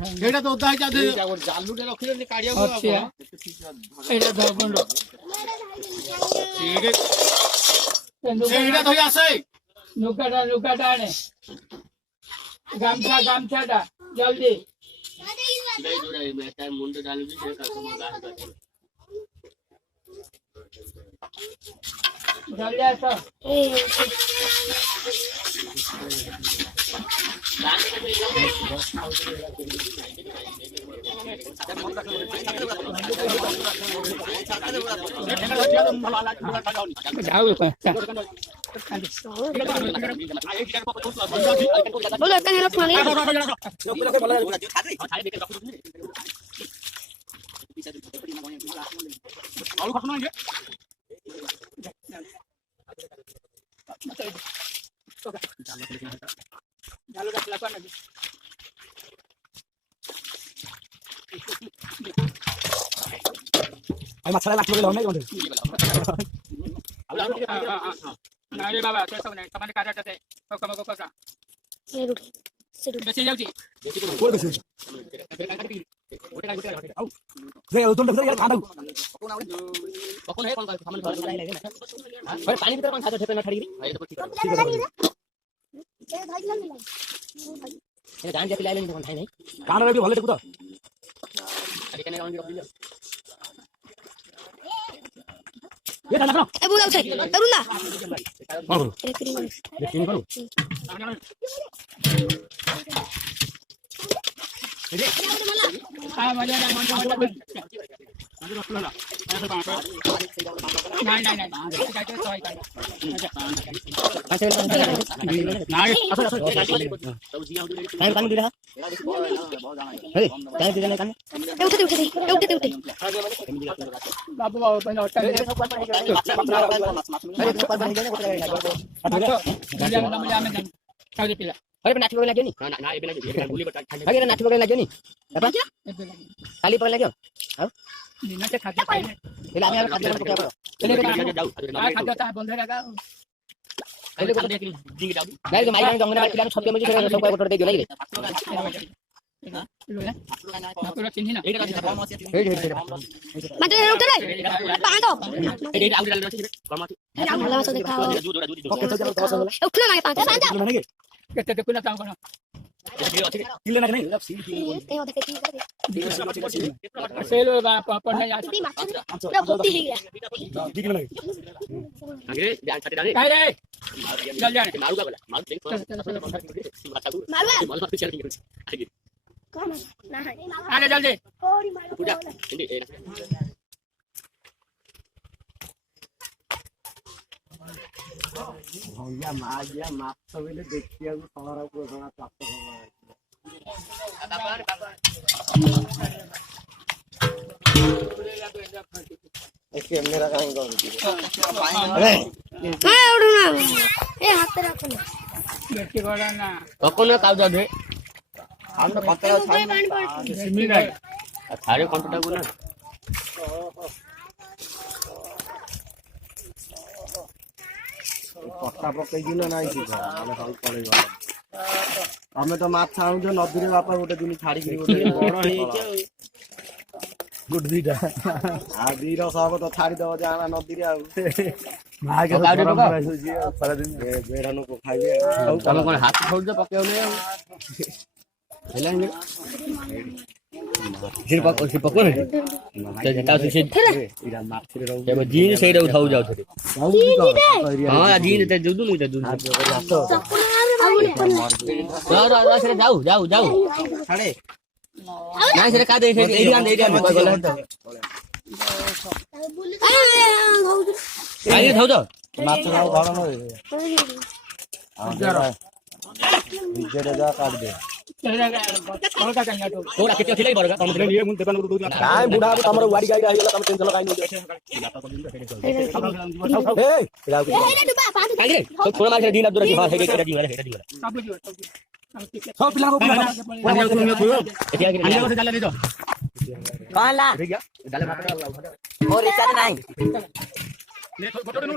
एटा तो ओदा जा दे जालू रे रखिले ने काडिया को एटा धगंड ठीक है एटा धोई आसे लुकाटा ने गामछाटा जल्दी ले जोड़ा मैं टाइम मुंडे डाल भी से का गास कर जल्दी आसो जाओ बोलो कने रख माने आलू खतना है जालो का लगा ना आई मछला लाख लोग नहीं कोंदे ना रे बाबा तो सब नहीं सामान काटा जाते तो कम को का ये रुक से रुक बेसी जाउची कोई बेसी जे तुम देखो यार खाना कौन है कौन का सामान अरे पानी भीतर कौन खाता ठेपे ना खड़ी भाई तो ठीक ए भाई लग ये जान के लाइले नहीं खाई नहीं कान रे भी भले देखो तो अरे कने कौन भी ये खाना करो ए बुला उठे रुला करो ए क्रीम ये तीन करो हां मजा ना मन अरे नाच बगे लागे नी ना ए बिना गुली बटा अरे नाच बगे लागे नी apa kali pakai lagi हां बिना से खाते पाए ले आने खाते को क्या करो चले खाते ता बंद रहेगा पहले को देख दी जाओ नहीं तो माइक में गंगना वाले पिलाने छक्के में जो सब को दे दियो नहीं पूरा चिन्ह ना मत उठे रे पांडो ए आउट डाल रही है मला असं दिखाओ उठलो ना पांडो केते देखो ना काम करो किले ना नहीं लब सील ते हो देखे की सेलो पर नहीं आ ना बोती है किले ना आगे ध्यान छाते डाले काय रे चल जाने मारू का बोला मारू मारू चल आगे कौन ना आगे जल्दी ओरी मारो पूजा हिंदी भैया मागिया माप सबले देखिया सारा को बड़ा प्राप्त होगा मेरा कहीं अरे हां उड़ना ए हाथ पे रखो ना बेटी बड़ा ना कौन काउ जा दे हम तो कतरा छान मिल गए थारे कंटटा को ना पट्टा पकई दिल ना कि हम सब पड़े गला हमें तो माछ छाऊ जो नदी रे बापा गोटे दिन छाड़ी के गोटे बड़ हे गुड दीटा आ दीरो सब तो छाड़ी दव जाना नदी रे आ मां के गाड़ी पका सारा दिन बेरानो को खाइए हम कोन हाथ छोड़ दे पके ने हेलांगे फिर पको रे ते जटा से इरा माछ रे रहू जब जीन से रे उठाऊ जाओ थे हां जीन ते जुदू नहीं ते जुदू रा से जाऊ खड़े नहीं से का दे एरिया में आइए थाउ जा माछ लाओ भाड़ा न विजय जा काट दे कौन का चाहिए तो तोरा केते थिलै बरगा कम थिलै लिए मुन दुकान को दूध काय बुढ़ा हमर वाड़ी गाड़ी आइला तम टेंशन लगाई नहीं ए राव के रे तो थोड़ा मार दिन अब्दुल हां है के दी सब पिला को एतिया के अंदर से डाले दे तो कौन ला डाले मात्र और रिचार्ज नहीं ले फोटो नो